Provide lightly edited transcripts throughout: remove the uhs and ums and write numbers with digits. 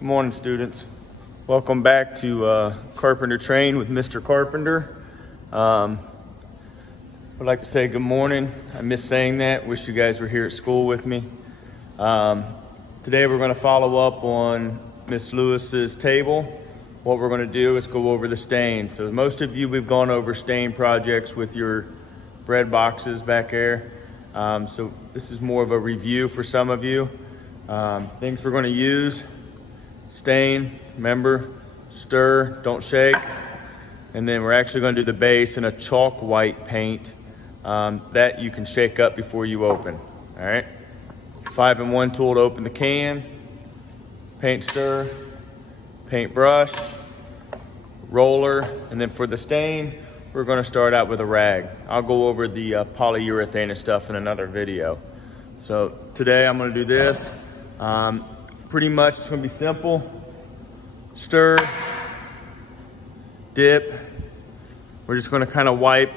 Good morning, students. Welcome back to Carpenter Train with Mr. Carpenter. I'd like to say good morning. I miss saying that. Wish you guys were here at school with me. Today we're going to follow up on Miss Lewis's table. What we're going to do is go over the stain. So most of you, we've gone over stain projects with your bread boxes back there. So this is more of a review for some of you. Things we're going to use: stain, remember, stir, don't shake. And then we're actually going to do the base in a chalk white paint that you can shake up before you open. All right, 5-in-1 tool to open the can, paint stir, paint brush, roller, and then for the stain, we're going to start out with a rag. I'll go over the polyurethane and stuff in another video. So today I'm going to do this. Pretty much it's going to be simple. Stir, dip. We're just going to kind of wipe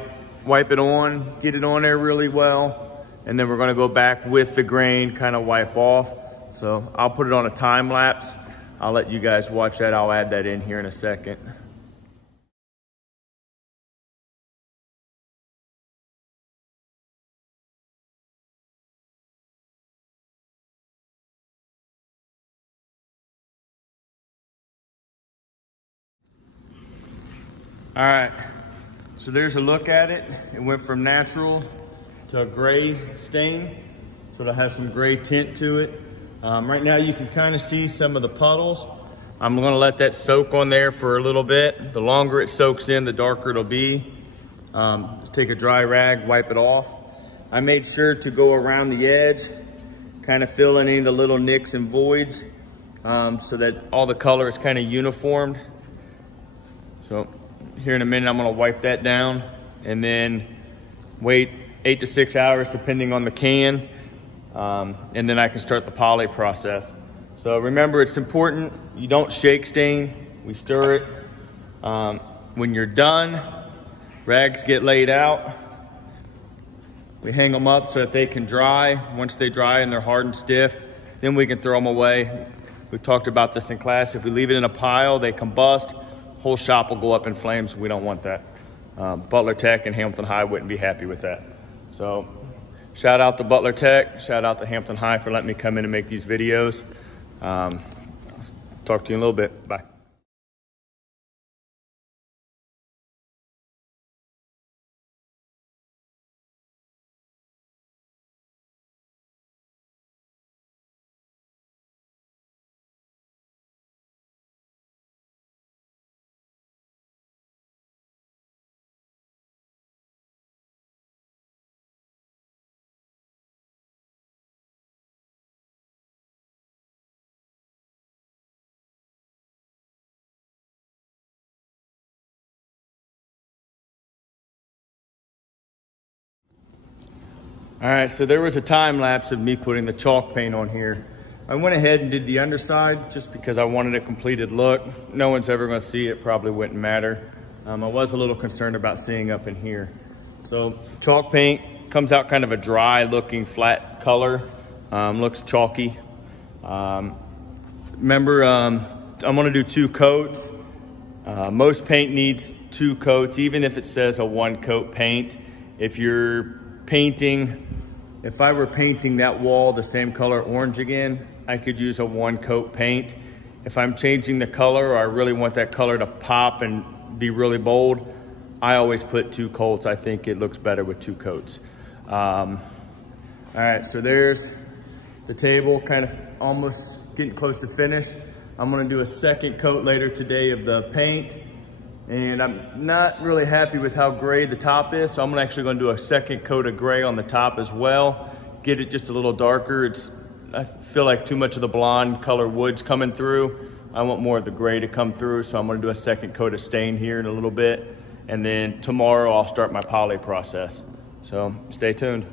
it on, get it on there really well, and then we're going to go back with the grain, kind of wipe off. So I'll put it on a time lapse. I'll let you guys watch that. I'll add that in here in a second. All right, so there's a look at it. It went from natural to a gray stain, so it has some gray tint to it. Right now you can kind of see some of the puddles. I'm gonna let that soak on there for a little bit. The longer it soaks in, the darker it'll be. Just take a dry rag, wipe it off. I made sure to go around the edge, kind of fill in any of the little nicks and voids so that all the color is kind of uniformed. So here in a minute, I'm gonna wipe that down and then wait 8 to 6 hours depending on the can. And then I can start the poly process. So remember, it's important you don't shake stain, we stir it. When you're done, rags get laid out. We hang them up so that they can dry. Once they dry and they're hard and stiff, then we can throw them away. We've talked about this in class. If we leave it in a pile, they combust. Whole shop will go up in flames. We don't want that. Butler Tech and Hamilton High wouldn't be happy with that. So shout out to Butler Tech, shout out to Hamilton High for letting me come in and make these videos. Talk to you in a little bit. Bye. All right, so there was a time lapse of me putting the chalk paint on here. I went ahead and did the underside just because I wanted a completed look. No one's ever gonna see it, probably wouldn't matter. I was a little concerned about seeing up in here. So chalk paint comes out kind of a dry looking flat color, looks chalky. Remember, I'm gonna do 2 coats. Most paint needs 2 coats, even if it says a 1-coat paint. If you're painting, if I were painting that wall the same color orange again, I could use a 1-coat paint. If I'm changing the color or I really want that color to pop and be really bold, I always put 2 coats. I think it looks better with 2 coats. All right, so there's the table, kind of almost getting close to finish. I'm gonna do a 2nd coat later today of the paint. And I'm not really happy with how gray the top is, so I'm actually gonna do a 2nd coat of gray on the top as well. Get it just a little darker. I feel like too much of the blonde color wood's coming through. I want more of the gray to come through, so I'm gonna do a 2nd coat of stain here in a little bit. And then tomorrow I'll start my poly process. So stay tuned.